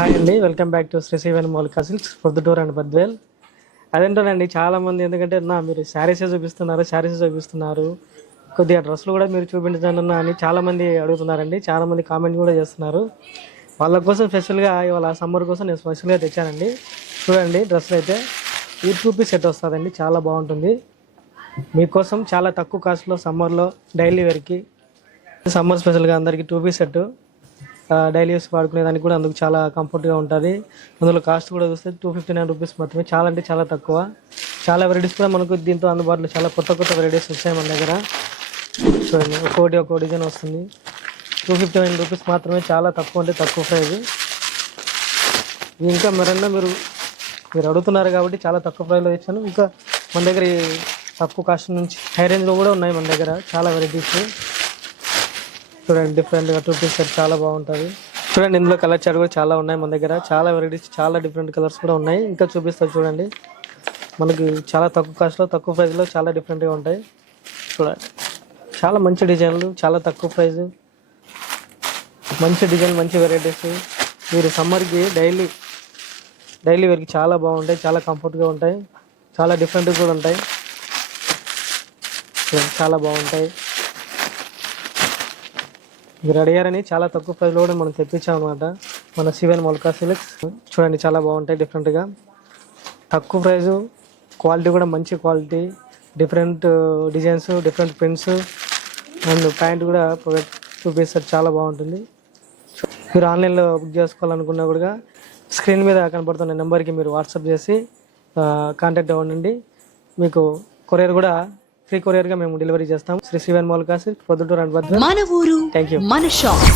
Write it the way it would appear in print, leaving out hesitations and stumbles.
Hi అండి, welcome back to Shri Sivan Maulika Silks Proddatur and Badvel. అదేంటోనండి, చాలా మంది ఎందుకంటే మీరు శారీసే చూపిస్తున్నారు, కొద్దిగా డ్రెస్సులు కూడా మీరు చూపించండి అని చాలా మంది అడుగుతున్నారండి. చాలా మంది కామెంట్ కూడా చేస్తున్నారు. వాళ్ళ కోసం స్పెషల్గా ఇవాళ సమ్మర్ కోసం నేను స్పెషల్గా తెచ్చానండి. చూడండి, డ్రెస్సులు అయితే 8 రూపీస్ సెట్ వస్తుందండి, చాలా బాగుంటుంది. మీకోసం చాలా తక్కువ కాస్ట్లో సమ్మర్లో డైలీ వేర్కి సమ్మర్ స్పెషల్గా అందరికీ 2 పీస్ సెట్ డైలీ యూస్ వాడుకునేదానికి కూడా అందుకు చాలా కంఫర్ట్గా ఉంటుంది. అందులో కాస్ట్ కూడా చూస్తే 259 రూపీస్ మాత్రమే, చాలా అంటే చాలా తక్కువ. చాలా వెరైటీస్ కూడా మనకు దీంతో అందుబాటులో చాలా కొత్త వెరైటీస్ వచ్చాయి మన దగ్గర. చూడండి, ఒక్కో డిజైన్ వస్తుంది. 259 రూపీస్ మాత్రమే, చాలా తక్కువ అంటే తక్కువ ప్రైజ్. ఇంకా మరన్నా మీరు అడుగుతున్నారు కాబట్టి చాలా తక్కువ ప్రైస్లో ఇచ్చాను. ఇంకా మన దగ్గర తక్కువ కాస్ట్ నుంచి హై రేంజ్లో కూడా ఉన్నాయి మన దగ్గర చాలా వెరైటీస్. చూడండి, డిఫరెంట్గా 2 పీస్ సెట్ చాలా బాగుంటుంది. చూడండి, ఇందులో కలర్ చార్ట్ కూడా చాలా ఉన్నాయి మన దగ్గర. చాలా వెరైటీస్, చాలా డిఫరెంట్ కలర్స్ కూడా ఉన్నాయి. ఇంకా చూపిస్తారు చూడండి, మనకి చాలా తక్కువ కాస్ట్లో తక్కువ ప్రైస్లో చాలా డిఫరెంట్గా ఉంటాయి. చూడండి, చాలా మంచి డిజైన్లు, చాలా తక్కువ ప్రైస్, మంచి డిజైన్, మంచి వెరైటీస్. మీరు సమ్మర్కి డైలీ వేర్కి చాలా బాగుంటాయి, చాలా కంఫర్ట్గా ఉంటాయి, చాలా డిఫరెంట్గా కూడా ఉంటాయి. చాలా బాగుంటాయి. మీరు అడిగారని చాలా తక్కువ ప్రైస్లో కూడా మనం తెప్పించాం అనమాట మన శివన్ మౌలికా సిల్క్స్. చూడండి, చాలా బాగుంటాయి డిఫరెంట్గా, తక్కువ ప్రైజు, క్వాలిటీ కూడా మంచి quality, different designs, different prints and pant కూడా 2 పీస్ సెట్ చాలా బాగుంటుంది. మీరు ఆన్లైన్లో బుక్ చేసుకోవాలనుకున్నా కూడా స్క్రీన్ మీద కనపడుతున్న నెంబర్కి మీరు వాట్సాప్ చేసి కాంటాక్ట్ అవ్వండి. మీకు కొరియర్ కూడా ఫ్రీ కొరియర్గా మేము డెలివరీ చేస్తాం. Shri Sivan Maulika Silks Proddatur and Badvel. మన ఊరు థ్యాంక్ యూ. మన షాప్.